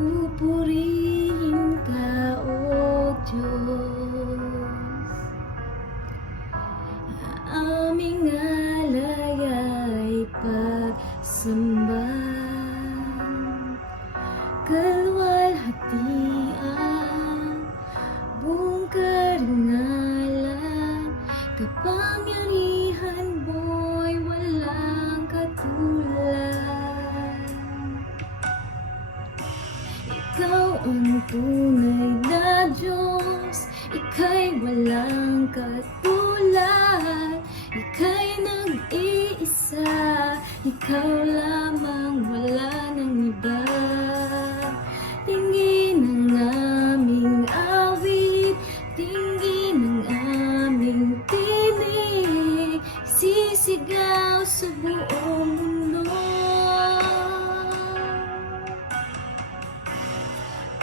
Pupurihin ka, O Diyos. Aming alay ay pagsamba, kalwalhatian, buong karangalan, kapangyarihan mo'y walang katulad. Ikaw ang tunay na Diyos, Ika'y walang katulad. Ika'y nag-iisa, Ikaw lamang, wala nang iba. Tingin ang aming awit, tingin ang aming tinig, sisigaw sa buong mundo.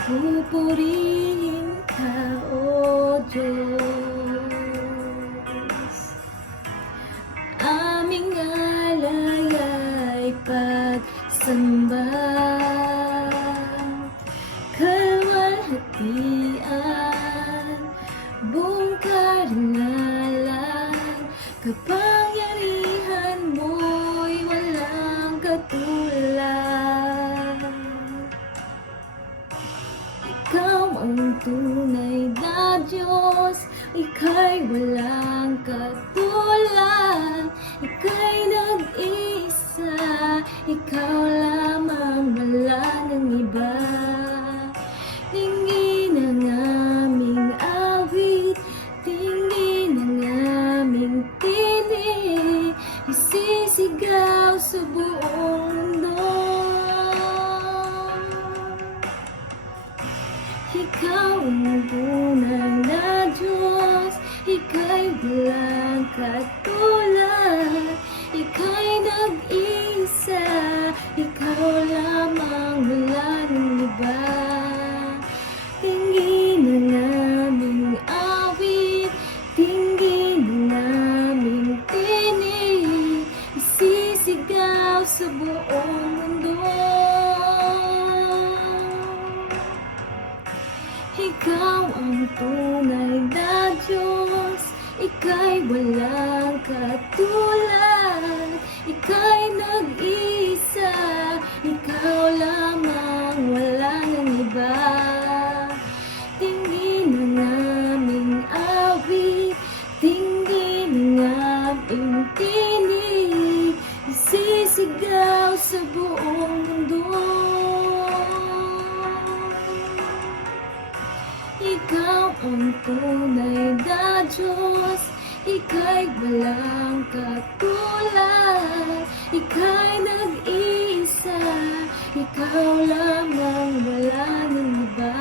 Pupurihin ka, O Diyos. Aming alay ay pagsamba, kalwalhatian, buong karangalan, kapangyarihan mo'y walang katulad. Ikaw ang tunay na Diyos, Ika'y walang katulad. Ika'y nag-iisa, Ikaw lamang, wala nang iba. Tingin ang aming awit, tingin ang aming tinig, isisigaw sa buong mundo. Ikaw ang tunay na Diyos, Ika'y walang katulad. Ika'y nag-isa, Ikaw lamang, wala nang iba. Tingin ang aming awit, tingin ang aming tinig, isisigaw sa buong mundo. Ikaw ang tunay na Diyos, Ika'y walang katulad. Ika'y nag-isa, Ikaw lamang, wala nang iba. Tingin ang aming awit, tingin ang aming tinig, isisigaw sa buong mundo. Ikaw ang tunay na Diyos, Ika'y walang katulad. Ika'y nag-iisa, Ikaw lamang, wala nang iba.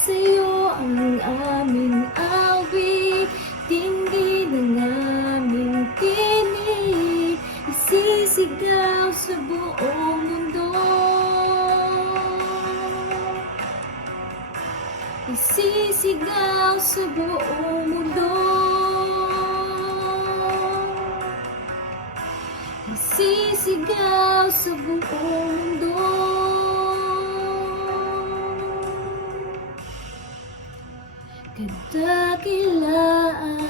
Sa'yo ang aming awit, tingin ang aming tinig, isisigaw sa buong mundo. Isisigaw sa buong mundo. Isisigaw sa buong mundo. Kadakilaan